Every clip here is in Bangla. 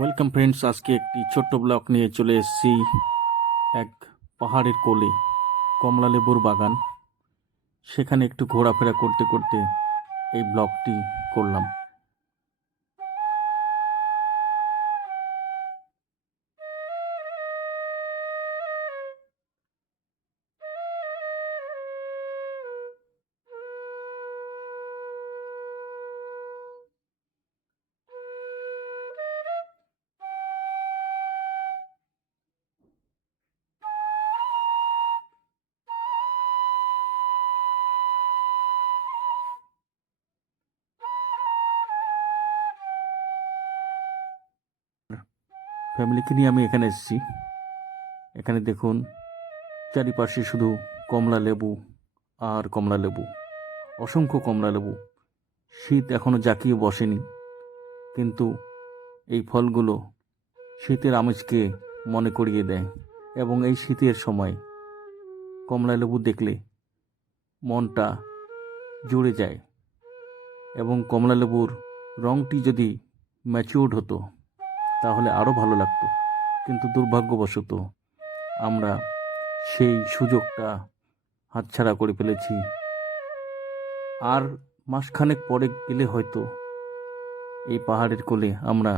ওয়েলকাম ফ্রেন্ডস, আজকে একটি ছোট্ট ব্লগ নিয়ে চলে এসেছি এক পাহাড়ের কোলে কমলা লেবুর বাগান। সেখানে একটু ঘোরাফেরা করতে করতে এই ব্লগটি করলাম। ফ্যামিলিকে নিয়ে আমি এখানে এসেছি। এখানে দেখুন, চারিপাশে শুধু কমলা লেবু আর কমলা লেবু, অসংখ্য কমলা লেবু। শীত এখনও জাঁকিয়ে বসেনি, কিন্তু এই ফলগুলো শীতের আমেজকে মনে করিয়ে দেয়। এবং এই শীতের সময় কমলা লেবু দেখলে মনটা জুড়ে যায়। এবং কমলা লেবুর রঙটি যদি ম্যাচিউরড হতো তাহলে আরও ভালো লাগতো, কিন্তু দুর্ভাগ্যবশত আমরা সেই সুযোগটা হাতছাড়া করে ফেলেছি। আর মাসখানেক পরে গেলে হয়তো এই পাহাড়ের কোলে আমরা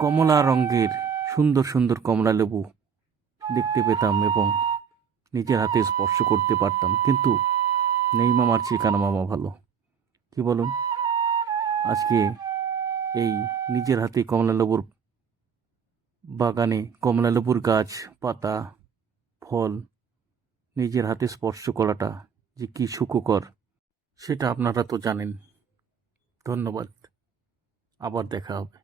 কমলা রঙের সুন্দর সুন্দর কমলা লেবু দেখতে পেতাম এবং নিজের হাতে স্পর্শ করতে পারতাম। কিন্তু নেই মামার চেয়ে কানা মামা ভালো, কি বলুন? আজকে এই নিজের হাতে কমলালেবুর বাগানে কমলালেবুর গাছ, পাতা, ফল নিজের হাতে স্পর্শ করাটা যে কী সুখকর, সেটা আপনারা তো জানেন। ধন্যবাদ, আবার দেখা হবে।